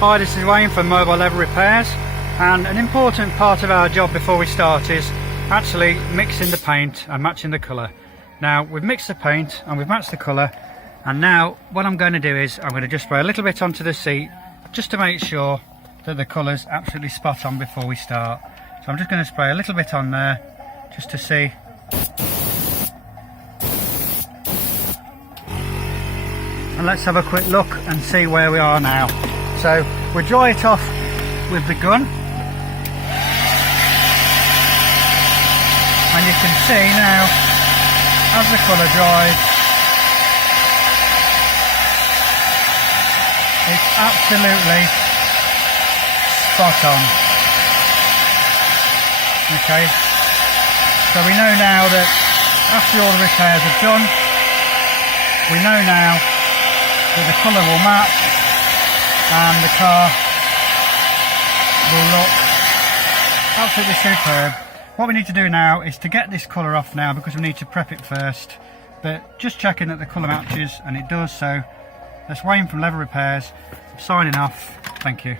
Hi, this is Wayne from Mobile Leather Repairs, and an important part of our job before we start is actually mixing the paint and matching the colour. Now we've mixed the paint and we've matched the colour, and now what I'm going to do is I'm going to just spray a little bit onto the seat just to make sure that the colour's absolutely spot on before we start. So I'm just going to spray a little bit on there just to see. And let's have a quick look and see where we are now. So we dry it off with the gun, and you can see now as the colour dries, it's absolutely spot on. Okay, so we know now that after all the repairs are done, we know now that the colour will match and the car will look absolutely superb. What we need to do now is to get this colour off now, because we need to prep it first, but just checking that the colour matches, and it does. So that's Wayne from Leather Repairs signing off. Thank you.